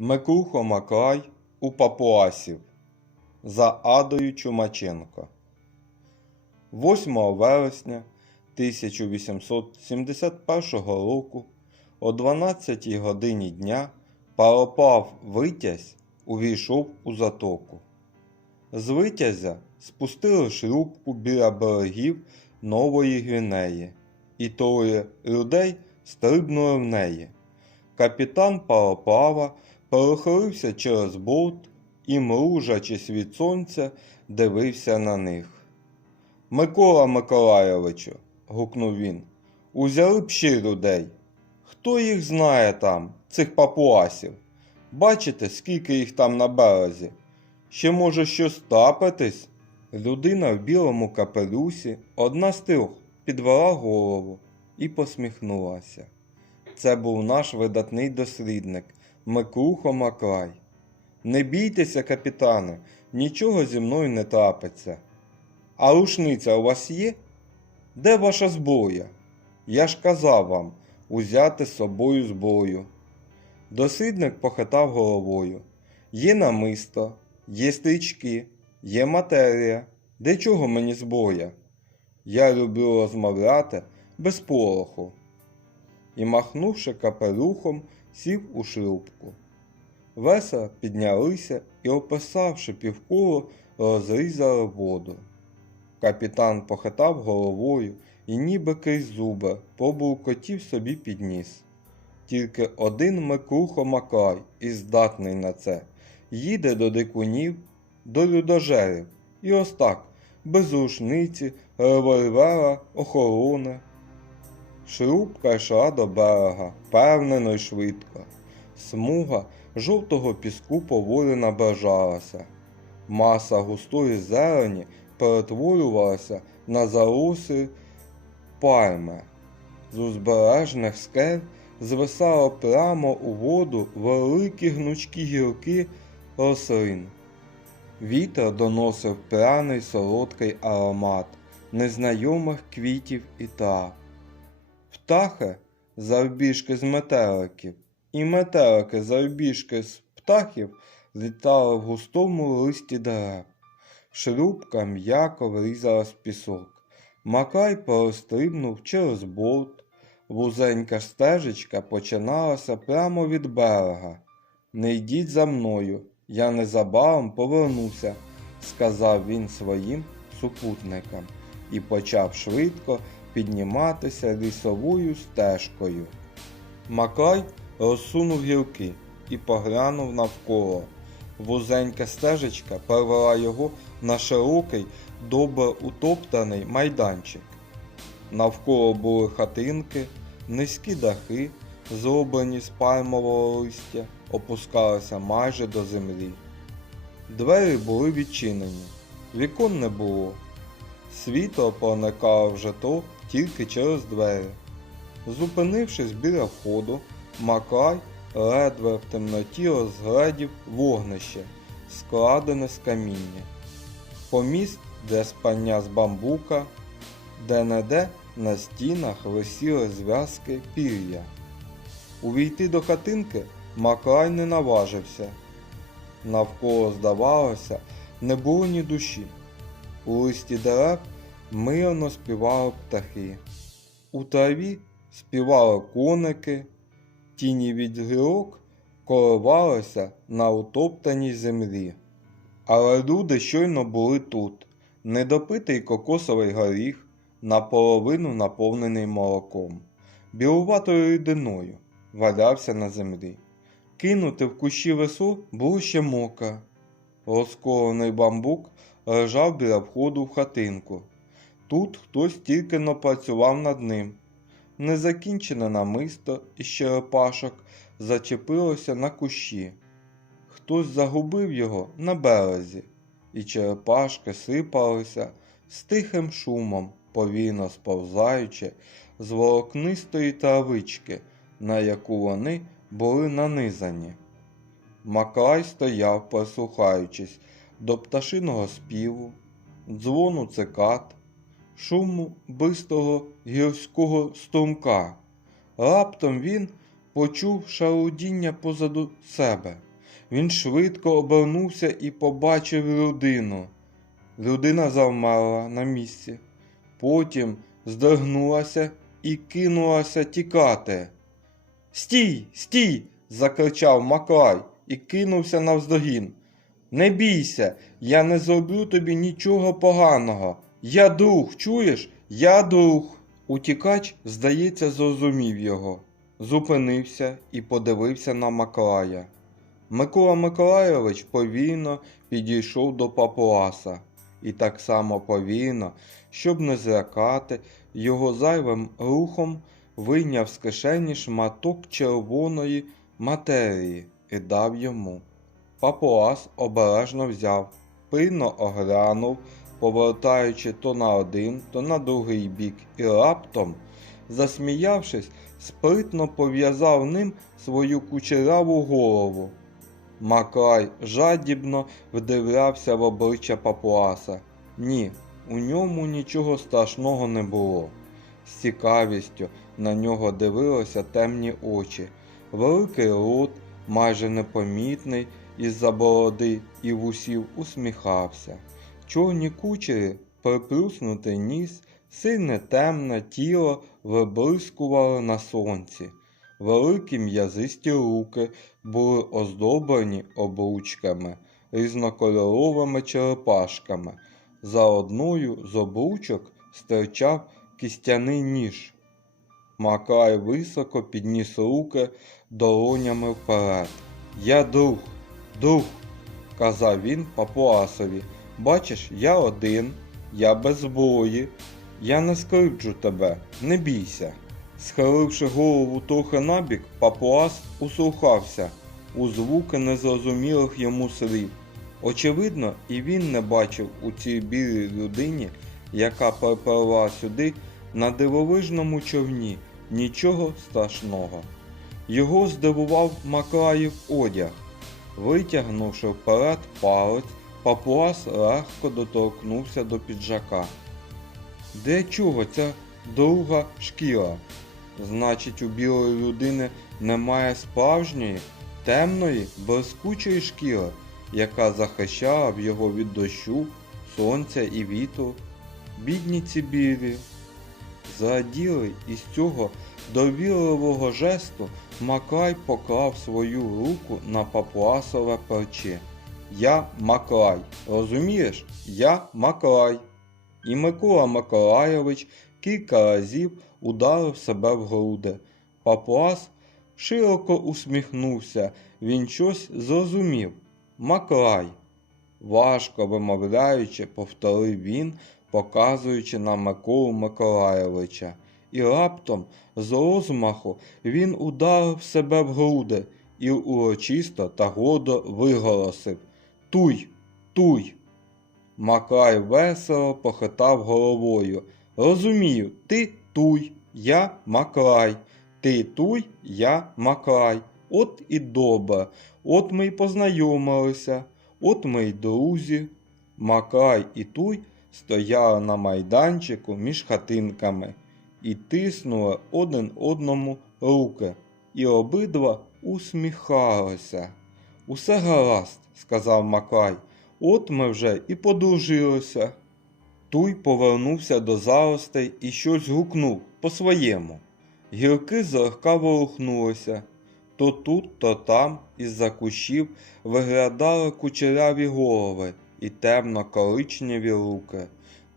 Микухо Маклай у Папуасів за Адою Чумаченко. 8 вересня 1871 року о 12 годині дня пароплав Витязь увійшов у затоку. З Витязя спустили шлюпку біля берегів Нової Гвінеї, і троє людей стрибнули в неї. Капітан пароплава перехилився через борт і, мружачись від сонця, дивився на них. Микола Миколайовичу, гукнув він, узяли б ще людей. Хто їх знає там, цих папуасів? Бачите, скільки їх там на березі? Ще може щось трапитись? Людина в білому капелюсі, одна з трьох, підвела голову і посміхнулася. Це був наш видатний дослідник Микрухо Маклай. Не бійтеся, капітане, нічого зі мною не трапиться. А рушниця у вас є? Де ваша зброя? Я ж казав вам узяти з собою зброю. Дослідник похитав головою. Є намисто, є стрічки, є матерія. Для чого мені зброя? Я люблю розмовляти без пороху. І, махнувши капелюхом, сів у шлюпку. Весело піднялися і, описавши півколо, розрізали воду. Капітан похитав головою і ніби крізь зуби побулкотів собі під ніс. Тільки один Микрухо Маклай і здатний на це. Їде до дикунів, до людожерів. І ось так, без рушниці, револьвера, охорони. Шлюпка йшла до берега, впевнено й швидко. Смуга жовтого піску поволі наближалася. Маса густої зелені перетворювалася на зароси пальми. З узбережних скель звисало прямо у воду великі гнучкі гілки рослин. Вітер доносив пряний солодкий аромат незнайомих квітів і трав. Птахи завбіжки з метеликів, і метелики завбіжки з птахів злітали в густому листі дерев. Шлюпка м'яко врізалась в пісок. Макай перестрибнув через борт. Вузенька стежечка починалася прямо від берега. Не йдіть за мною, я незабаром повернуся, сказав він своїм супутникам і почав швидко підніматися лісовою стежкою. Макай розсунув гілки і поглянув навколо. Вузенька стежечка привела його на широкий, добре утоптаний майданчик. Навколо були хатинки, низькі дахи, зроблені з пальмового листя, опускалися майже до землі. Двері були відчинені, вікон не було. Світло проникало в житло тільки через двері. Зупинившись біля входу, Макай ледве в темноті розгледів вогнище, складене з каміння. Поміст для спання з бамбука, де-не-де на стінах висіли зв'язки пір'я. Увійти до хатинки Маклай не наважився. Навколо, здавалося, не було ні душі. У листі дерев мирно співали птахи. У траві співали коники, тіні від гілок коливалися на утоптаній землі. Але люди щойно були тут, недопитий кокосовий горіх, наполовину наповнений молоком, білуватою рідиною, валявся на землі. Кинути в кущі весу було ще мока. Розколений бамбук лежав біля входу в хатинку. Тут хтось тільки напрацював над ним. Незакінчене намисто із черепашок зачепилося на кущі. Хтось загубив його на березі, і черепашки сипалися з тихим шумом, повільно сповзаючи з волокнистої травички, на яку вони були нанизані. Маклай стояв, прислухаючись до пташиного співу, дзвону цикад, шуму бистрого гірського струмка. Раптом він почув шарудіння позаду себе. Він швидко обернувся і побачив людину. Людина завмерла на місці, потім здригнулася і кинулася тікати. Стій, стій! закричав Маклай і кинувся навздогін. Не бійся, я не зроблю тобі нічого поганого. Я друг, чуєш? Я друг. Утікач, здається, зрозумів його, зупинився і подивився на Маклая. Микола Миколайович повільно підійшов до папуаса і так само повільно, щоб не злякати, його зайвим рухом вийняв з кишені шматок червоної матерії і дав йому. Папуас обережно взяв, пильно оглянув, повертаючи то на один, то на другий бік, і раптом, засміявшись, спритно пов'язав ним свою кучераву голову. Маклай жадібно вдивлявся в обличчя Папуаса. Ні, у ньому нічого страшного не було. З цікавістю на нього дивилися темні очі, великий рот, майже непомітний із-за бороди і вусів усміхався. Чорні кучері, приплюснутий ніс, сильне темне тіло виблискували на сонці. Великі м'язисті руки були оздоблені обручками, різнокольоровими черепашками. За одною з обручок стирчав кістяний ніж. Макай високо підніс руки долонями вперед. Я друг, друг, казав він папуасові. Бачиш, я один, я без зброї, я не скривджу тебе, не бійся. Схиливши голову трохи набік, папуас услухався у звуки незрозумілих йому слів. Очевидно, і він не бачив у цій білій людині, яка приплила сюди на дивовижному човні, нічого страшного. Його здивував Маклаїв одяг. Витягнувши вперед палець, папуас легко доторкнувся до піджака. Де чого ця друга шкіра? Значить, у білої людини немає справжньої, темної, блискучої шкіри, яка захищала б його від дощу, сонця і вітру. Бідні ці білі. Зраділий із цього довірливого жесту Маклай поклав свою руку на папуасове плече. Я Маклай, розумієш? Я Маклай. І Микола Миколайович кілька разів ударив себе в груди. Папуас широко усміхнувся, він щось зрозумів. Маклай. Важко вимовляючи, повторив він, показуючи на Миколу Миколайовича. І раптом, з розмаху, він ударив себе в груди і урочисто та гордо виголосив Туй, туй. Маклай весело похитав головою. Розумію, ти туй, я Маклай. Ти туй, я Маклай. От і добре. От ми й познайомилися. От ми й друзі. Маклай і туй стояли на майданчику між хатинками і тиснули один одному руки, і обидва усміхалися. Усе гаразд, сказав Маклай. От ми вже і подружилися. Туй повернувся до заростей і щось гукнув по-своєму. Гілки злегка ворухнулися. То тут, то там, із-за кущів виглядали кучеряві голови і темно-коричневі руки.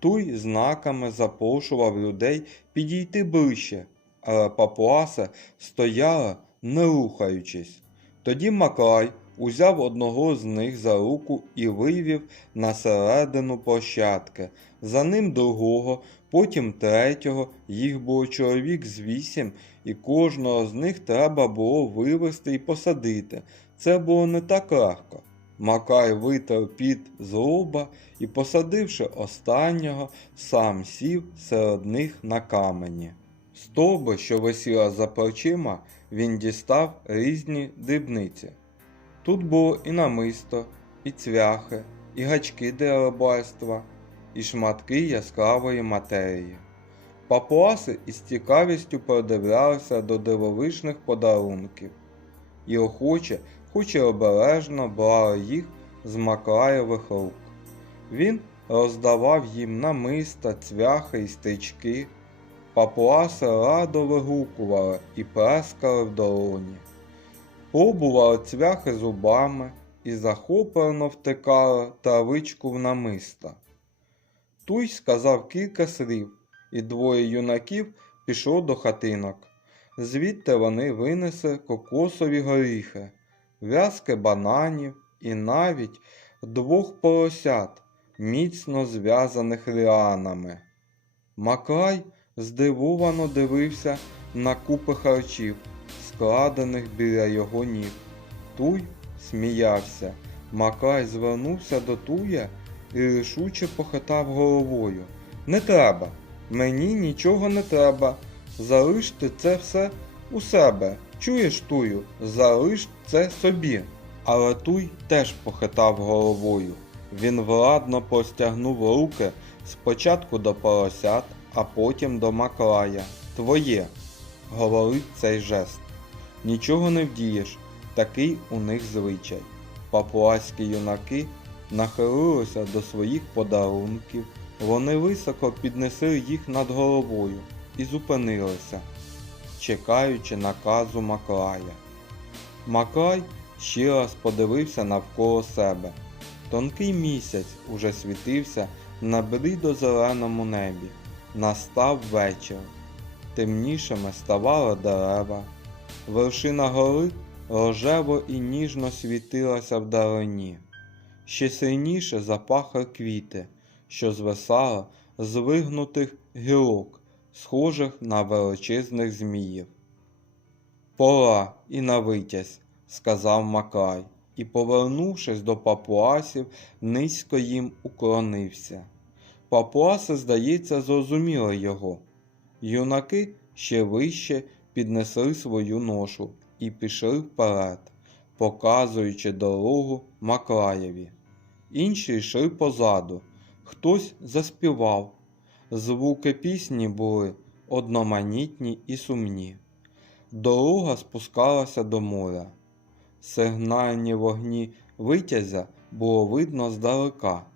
Туй знаками запрошував людей підійти ближче, але папуаси стояли, не рухаючись. Тоді Маклай узяв одного з них за руку і вивів на середину площадки, за ним другого, потім третього, їх було чоловік з вісім, і кожного з них треба було вивести і посадити. Це було не так легко. Макай витер під з лоба і, посадивши останнього, сам сів серед них на камені. З торби, що висіла за плечима, він дістав різні дрібниці. Тут було і намисто, і цвяхи, і гачки для рибальства, і шматки яскравої матерії. Папуаси із цікавістю придивлялися до дивовижних подарунків. і охоче, хоч обережно брали їх з Маклаєвих рук. Він роздавав їм намиста, цвяхи і стрічки. Папуаси радо вигукували і плескали в долоні. Пробували цвяхи зубами і захоплено втикали травичку в намиста. Туй сказав кілька слів, і двоє юнаків пішло до хатинок. Звідти вони винесли кокосові горіхи, в'язки бананів і навіть двох поросят, міцно зв'язаних ліанами. Маклай здивовано дивився на купи харчів, складених біля його ніг. Туй сміявся. Маклай звернувся до Туя і рішуче похитав головою. Не треба, мені нічого не треба. Залиште це все у себе. Чуєш, Тую, залиш це собі. Але Туй теж похитав головою. Він владно простягнув руки спочатку до поросят, а потім до Маклая. Твоє, говорить цей жест. Нічого не вдієш, такий у них звичай. Папуаські юнаки нахилилися до своїх подарунків, вони високо піднесли їх над головою і зупинилися, чекаючи наказу Маклая. Маклай ще раз подивився навколо себе. Тонкий місяць уже світився на блідо-зеленому небі. Настав вечір. Темнішими ставали дерева. Вершина гори рожево і ніжно світилася вдалині. Ще сильніше запахли квіти, що звисали з вигнутих гілок, схожих на величезних зміїв. Пора і на витязь, сказав Макай, і, повернувшись до папуасів, низько їм уклонився. Папуаси, здається, зрозуміли його. Юнаки ще вище піднесли свою ношу і пішли вперед, показуючи дорогу Маклаєві. Інші йшли позаду, хтось заспівав. Звуки пісні були одноманітні і сумні. Дорога спускалася до моря. Сигнальні вогні витязя було видно здалека.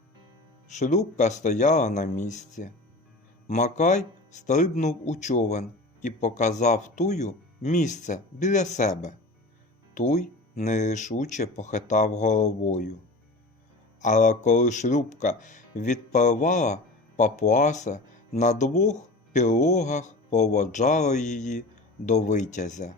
Шлюпка стояла на місці. Макай стрибнув у човен і показав тую місце біля себе. Туй нерішуче похитав головою. Але коли шлюпка відпливала, папуаса на двох пілогах поводжало її до витязя.